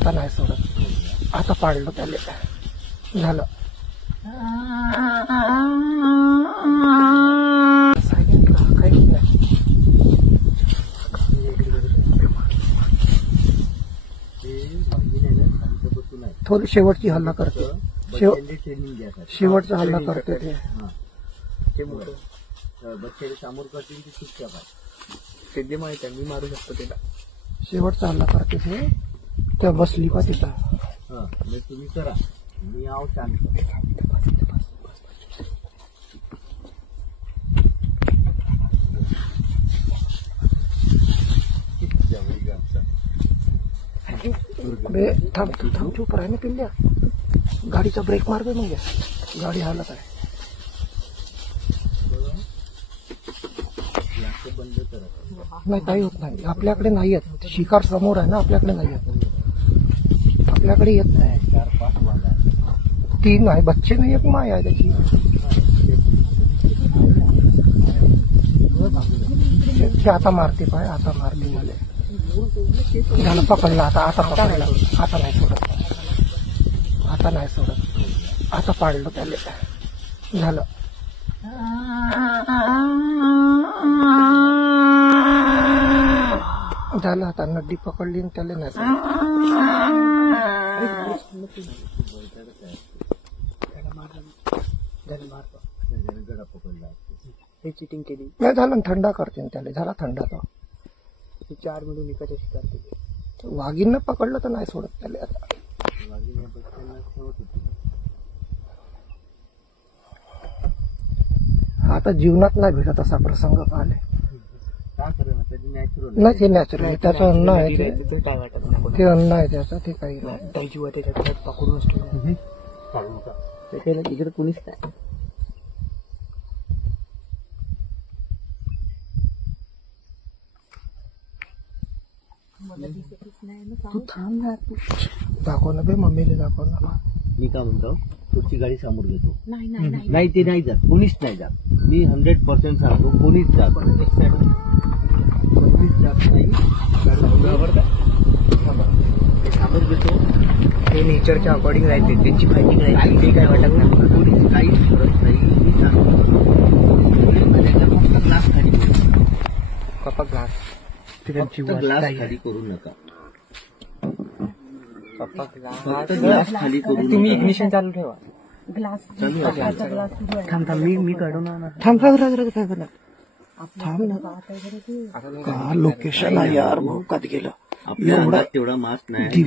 आता नाही सोडत. आता पाडलं त्याला, झालं. सायलेंट राहा, काहीच नाही. थोडी शेवटची हल्ला करते, शेवटचा हल्ला करते ते. बच्चे समोर करतील की चुपचाप आहे, सिद्धी माहिती आहे, मी मारू शकतो त्याला. शेवटचा हल्ला करते ते, त्या बसली का तिथं. तुम्ही करा, मी आहो शांत. थांब थांब, चूप राह ना पिल्ल्या. गाडीचा ब्रेक मार बे, म्हणजे गाडी हालत आहे. बंद करा. नाही, काही होत नाही. आपल्याकडे नाही येत, शिकार समोर आहे ना, आपल्याकडे नाही येत. आपल्याकडे येत नाही. 4-5 वाघ आहे, 3 आहे, बच्चे नाही, एक माय आहे त्याची. आता मारते पाय, आता मारते मला. झालं, पकडला. आता पकडला. आता नाही सोडत, आता नाही सोडत. आता पाडलं त्याला, झालं. झालं, आता नड्डी पकडली त्याला नाही सोडत. गडा पकडला, हे चिटिंग केली. नाही झालं, थंडा करते त्याला. झाला थंडा. तो 4 मिळून एकाच्या शिकार केली. वाघीनं पकडलं तर नाही सोडत त्याला आता. वाघीने बच्चांना ठेवत होती. आता जीवनात नाही भेटत असा प्रसंग पाहिले. का करेल, त्याची नॅचरल नाही, ते नॅचरल आहे, त्याचं अन्न आहे ते. तिथून काय वाटत नाही. ते अन्न आहे त्याचं, ते काही नाही. त्या जीवा त्याच्यात पकडूनच ठेवलं. काढू नका. त्याला तिकडे कुणीच नाही. तू थांब ना, तू दाखव ना बे, मम्मीला दाखव ना. मी काय म्हणतो, तुमची गाडी समोर घेतो. नाही नाही, ते नाही जात, कोणीच नाही जात. मी 100% सांगतो, कोणीच जात नाही. ते समोर घेतो. ते नेचरच्या अकॉर्डिंग राहते, त्यांची फायटिंग राहते, ते काय वाटत नाही. कोणीच काहीच फरक नाही, मी सांगतो. त्याच्या फक्त ग्लास खाली करू. कपा ग्लास फक्त ग्लास खाली करू नका. फक्त ग्लास खाली करू नका. तुम्ही इग्निशन चालू ठेवा. ग्लास चालू आहे. थांब मी काढून आणणार. थांब काय करणार, थांब ना. का लोकेशन आहे यार, भाऊ कात गेलं. आपल्या अंगात तेवढा मास्क नाही.